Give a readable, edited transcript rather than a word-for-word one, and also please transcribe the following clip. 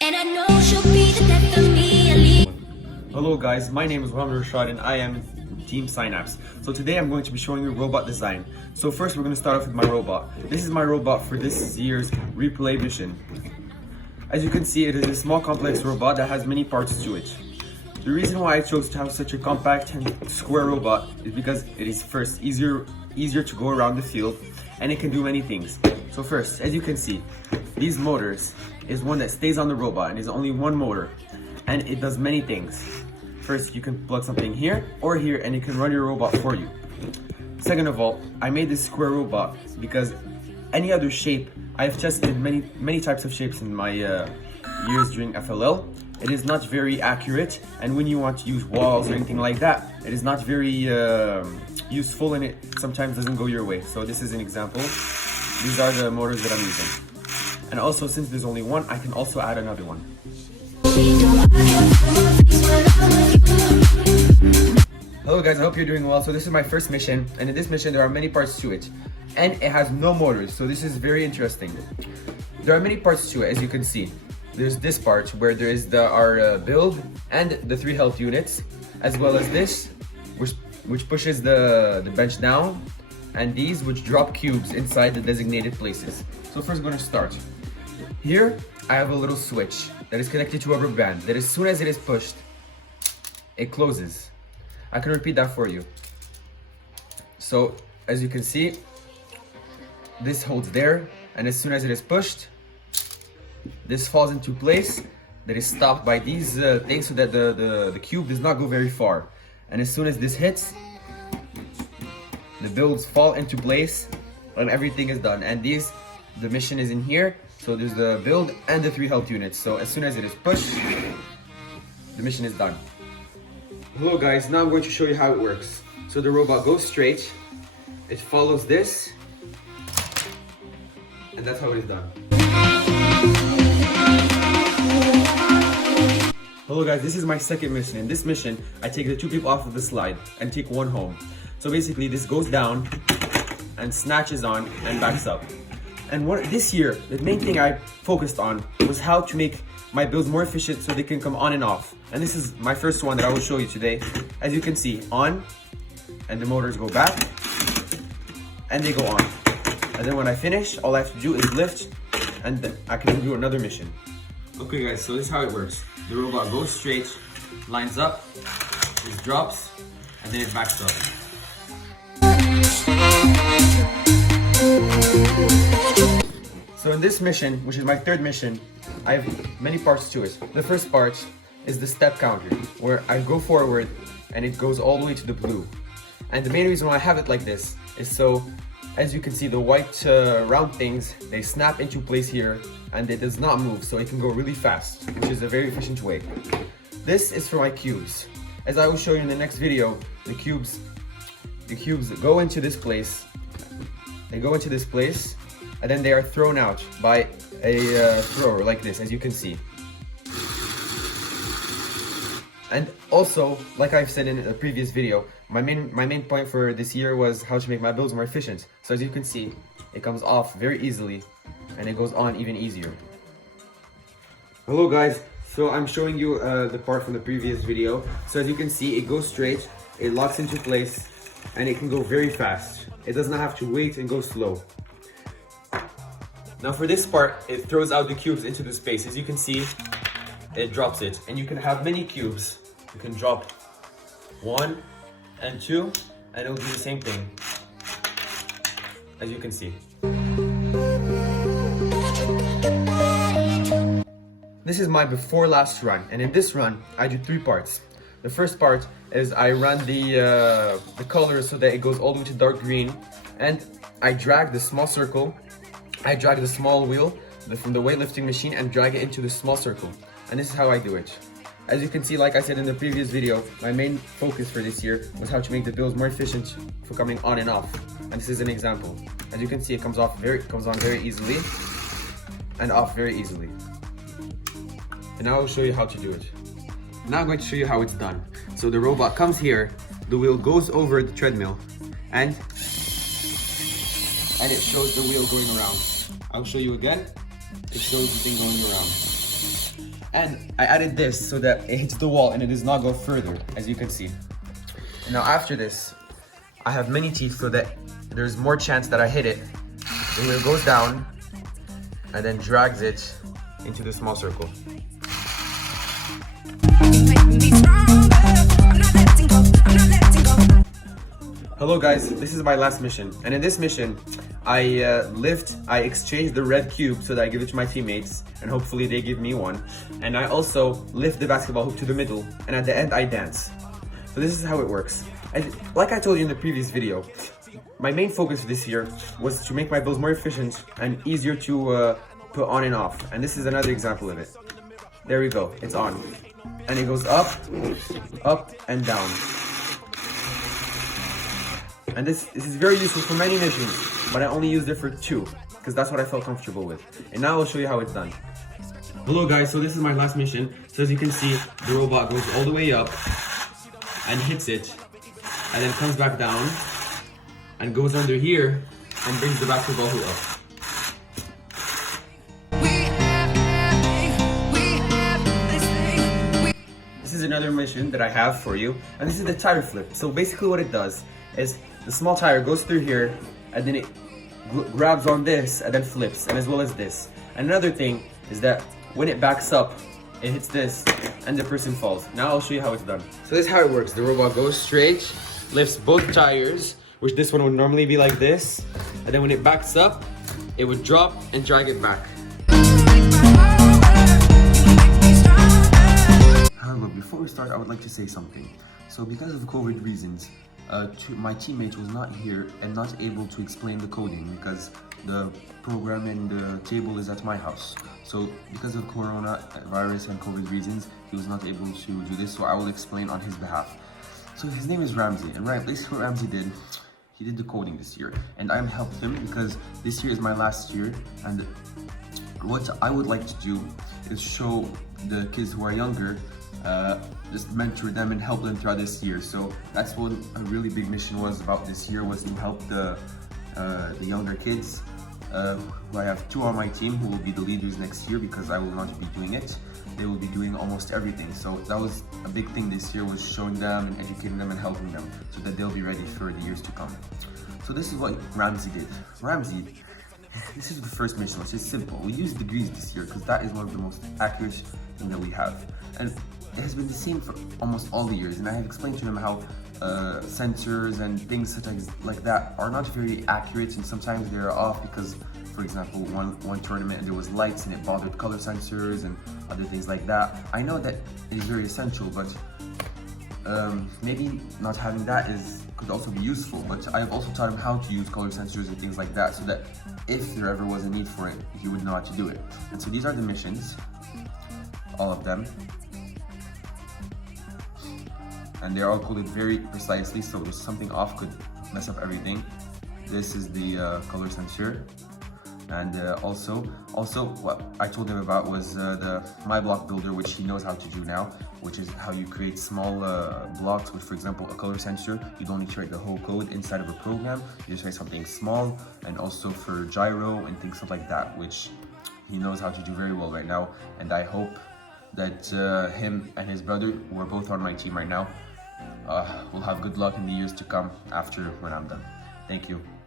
And I know she'll be the death of me. Hello guys, my name is Mohammed Rashad and I am in Team Synapse. So today I'm going to be showing you robot design. So first we're going to start off with my robot. This is my robot for this year's replay mission. As you can see, it is a small complex robot that has many parts to it. The reason why I chose to have such a compact and square robot is because it is first easier to go around the field and it can do many things. So first, as you can see, these motors is one that stays on the robot and is only one motor and it does many things. First, you can plug something here or here and it can run your robot for you. Second of all, I made this square robot because any other shape, I've tested many types of shapes in my years during FLL. It is not very accurate, and when you want to use walls or anything like that, it is not very useful and it sometimes doesn't go your way. So this is an example. These are the motors that I'm using. And also, since there's only one, I can also add another one. Hello guys, I hope you're doing well. So this is my first mission, and in this mission there are many parts to it. And it has no motors, so this is very interesting. There are many parts to it, as you can see. There's this part where there is our build and the 3 health units, as well as this, which pushes the bench down, and these which drop cubes inside the designated places. So first we're going to start. Here I have a little switch that is connected to a rubber band that as soon as it is pushed, it closes. I can repeat that for you. So as you can see, this holds there, and as soon as it is pushed, this falls into place. That is stopped by these things so that the cube does not go very far. And as soon as this hits, the builds fall into place and everything is done. And the mission is in here. So there's the build and the 3 health units. So as soon as it is pushed, the mission is done. Hello guys, now I'm going to show you how it works. So the robot goes straight, it follows this, and that's how it is done. Hello guys, this is my second mission. In this mission, I take the 2 people off of the slide and take 1 home. So basically this goes down and snatches on and backs up. And this year, the main thing I focused on was how to make my builds more efficient so they can come on and off. And this is my first one that I will show you today. As you can see, on, and the motors go back, and they go on. And then when I finish, all I have to do is lift, and then I can do another mission. Okay guys, so this is how it works. The robot goes straight, lines up, it drops, and then it backs up. So in this mission, which is my third mission, I have many parts to it. The first part is the step counter, where I go forward and it goes all the way to the blue. And the main reason why I have it like this is so, as you can see, the white round things, they snap into place here and it does not move, so it can go really fast, which is a very efficient way. This is for my cubes. As I will show you in the next video, the cubes go into this place. They go into this place, and then they are thrown out by a thrower like this, as you can see. And also, like I've said in a previous video, my main point for this year was how to make my builds more efficient. So as you can see, it comes off very easily, and it goes on even easier. Hello guys, so I'm showing you the part from the previous video. So as you can see, it goes straight, it locks into place, and it can go very fast. It does not have to wait and go slow. Now for this part, it throws out the cubes into the space. As you can see, it drops it. And you can have many cubes. You can drop 1 and 2, and it will do the same thing, as you can see. This is my before last run, and in this run, I do 3 parts. The first part is I run the colors so that it goes all the way to dark green, and I drag the small circle. I drag the small wheel from the weightlifting machine and drag it into the small circle. And this is how I do it. As you can see, like I said in the previous video, my main focus for this year was how to make the builds more efficient for coming on and off. And this is an example. As you can see, it comes on very easily and off very easily. And now I will show you how to do it. Now I'm going to show you how it's done. So the robot comes here, the wheel goes over the treadmill, and it shows the wheel going around. I'll show you again. It shows the thing going around. And I added this so that it hits the wall and it does not go further, as you can see. And now after this, I have many teeth so that there's more chance that I hit it. The wheel goes down and then drags it into the small circle. Hello guys, this is my last mission, and in this mission I exchange the red cube so that I give it to my teammates and hopefully they give me one, and I also lift the basketball hoop to the middle, and at the end I dance. So this is how it works. And like I told you in the previous video, my main focus this year was to make my builds more efficient and easier to put on and off, and this is another example of it. There we go, it's on, and it goes up, up and down. And this is very useful for many missions, but I only used it for 2, because that's what I felt comfortable with. And now I'll show you how it's done. Hello guys, so this is my last mission. So as you can see, the robot goes all the way up and hits it, and then comes back down and goes under here and brings the basketball hoop up. This is another mission that I have for you, and this is the tire flip. So basically what it does is the small tire goes through here, and then it grabs on this and then flips, and as well as this. And another thing is that when it backs up, it hits this and the person falls. Now I'll show you how it's done. So this is how it works. The robot goes straight, lifts both tires, which this one would normally be like this, and then when it backs up, it would drop and drag it back. However, before we start, I would like to say something. So because of COVID reasons, my teammate was not here and not able to explain the coding because the program and the table is at my house. So because of coronavirus and COVID reasons, he was not able to do this, so I will explain on his behalf. So his name is Ramsey, and right, basically what Ramsey did, he did the coding this year, and I helped him because this year is my last year, and what I would like to do is show the kids who are younger, just mentor them and help them throughout this year. So that's what a really big mission was about this year, was to help the younger kids. Who I have 2 on my team who will be the leaders next year because I will not be doing it. They will be doing almost everything. So that was a big thing this year, was showing them and educating them and helping them so that they'll be ready for the years to come. So this is what Ramsey did. Ramsey, this is the first mission, which is simple. We use degrees this year because that is one of the most accurate thing that we have. And it has been the same for almost all the years, and I have explained to him how sensors and things such as like that are not very accurate, and sometimes they're off because, for example, one tournament there was lights and it bothered color sensors and other things like that. I know that it is very essential, but maybe not having that could also be useful. But I've also taught him how to use color sensors and things like that, so that if there ever was a need for it, he would know how to do it. And so these are the missions, all of them. And they're all coded very precisely, so if something off could mess up everything. This is the color sensor, and also what I told him about was the My Block Builder, which he knows how to do now, which is how you create small blocks with, for example, a color sensor. You don't need to write the whole code inside of a program, you just write something small, and also for gyro and things like that, which he knows how to do very well right now. And I hope that him and his brother, who are both on my team right now, will have good luck in the years to come after when I'm done. Thank you.